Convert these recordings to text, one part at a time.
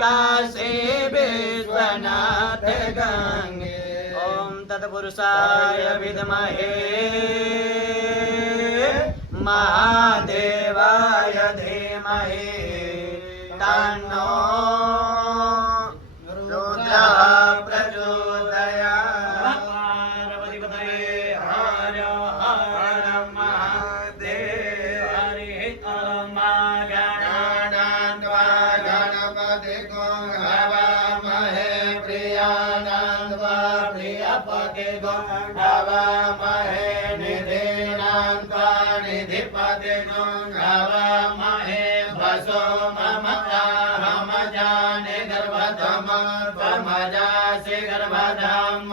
काशी विश्वनाथ गंगे। ओम तत्पुरुषाय विद्महे महादेवाय धीमहि तन्नो रुद्रः प्रचोदयात्। पार्वतीपतये हर हर महादेव। हरि ओम गणानान्त्वा गणपतिगुं हवामहे प्रियानान्त्वा प्रियपतिगुं हवामहे निधीनान्त्वा निधिपतिगुं हवामहे वसो मम अहमजानि गर्भधम त्वमजासि गर्भधम।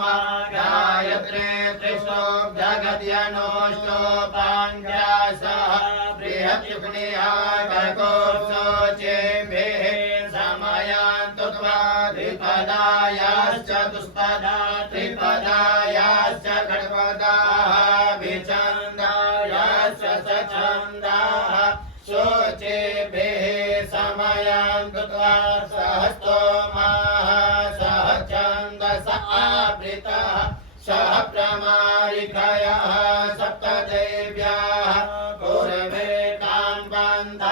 गायत्री त्रिशो जगद्यनोष्टो पाञ्चाशः बृहत्युग्निः खगोत्सो चेभिः समयान्तु त्वा द्विपदायाश्च दुष्पदा त्रिपदायाश्च खड्पदाः विछन्दायाश्च सछन्दाः शोचेभिः समयान्तु त्वा सहस्तोमाः सह छन्दस आवृतः सह प्रमारिकयः सप्तदेव्याः पूर्वे तान् बन्धमनुशरीर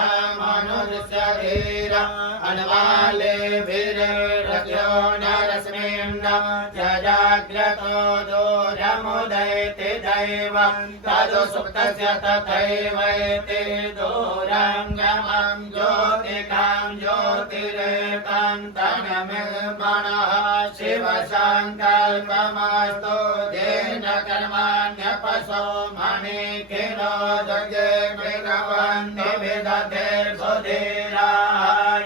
अन्वालेभिर्रथो नरस्मिन् जजाग्रतो दूरमुदयति दैवं तदु सुप्तस्य तथैवैति दूरङ्गमं ज्योतिकां ज्योतिरेकं तन्निर्मणः शिवसङ्कल्पमस्तु येन कर्माण्यपशो मणिकिरो जगे विनवन्ति विदधे सुधीराः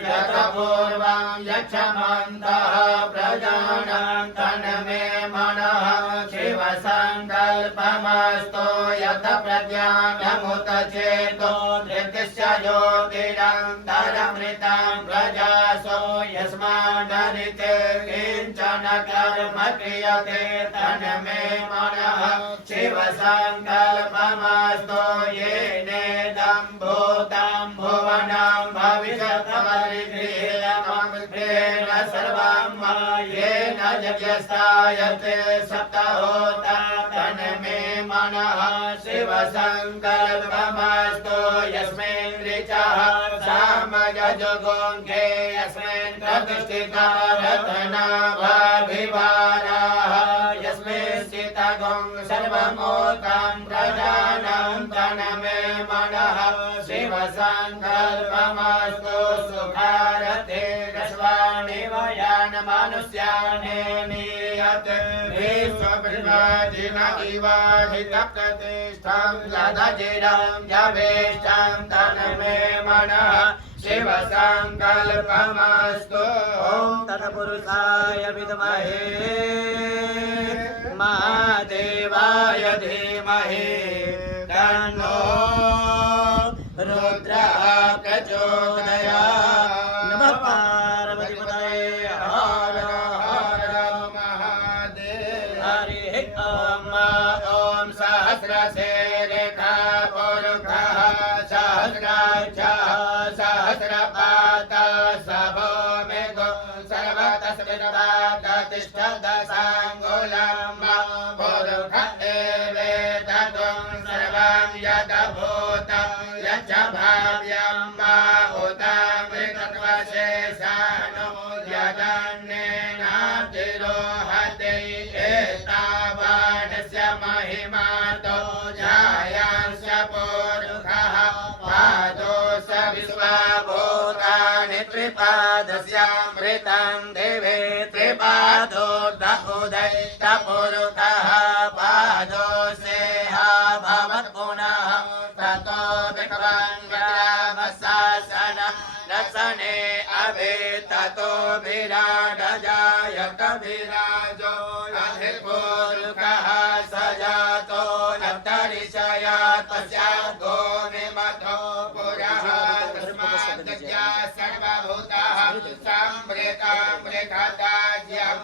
यत पूर्वं यच्छमन्तः प्रजानां तन्मे मनः शिवसङ्कल्पमस्तु यत प्रज्ञानमुत चेतो धृतिश्च ज्योतिरन्तरमृतं प्रजासो यस्मादरिते किञ्चन कर्म क्रियते तन्मे मनः शिवसङ्कल्पमस्तु येनेदं भूतं भुवनं भविष्यत्परिगृह्यमग्रेण सर्वं येन यज्ञस्थायते सप्तहोता तन्मे मनः शिवसङ्कल्पमस्तु यस्मिन् ऋचः सामयजुगुङ्खे यस्मिन् प्रतिष्ठिता रत्नाभाभिवाराः यस्मिन् स्थितगुं सर्वमूतं प्रजानं तन्मे मनः शिवसङ्कल्पमस्तु सुखारते रस्वाणि वयान् मनुष्याणि नीयते विश्वब्रह्माजिन इवाहितप्रतिष्ठं यदजिरं यवेष्टं तन्मे मनः शिवसङ्कल्पमस्तु। ओम तत्पुरुषाय विद्महे महादेवाय धीमहि तन्नो रुद्रः प्रचोदयात्। नमः पार्वतीपतये हर हर महादेव। हरि ओम ओम सहस्रशीर्षः पुरुषः सहस्राक्षः सहस्रपादः सभूमिगो सर्वतस्मिन्वादतिष्ठदशाङ्गुलं पुरुष एवेदगुं सर्वं यदभूतं यच्च भाव्यं वा उतामृतत्वशेषाणो यदन्येनातिरोहते एतावानस्य महिमातो जायांश पुरुषः पादोष विश्वभूतानि त्रिपादस्यामृतं देवे त्रिपादोर्ध उदयितपुरुषः पादोषेह भवत् पुनः ततो विक्रमशासन रसने अभे ततो विराडजायत विराजो अधिपुरुषः सजातो नर्तरिषया तस्या गोनिमथो पुरः तस्मात् सर्वभूतः संवृतामृतदाज्यं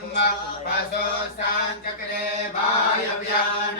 पशो साञ्चक्रे वायव्यानारण्यान्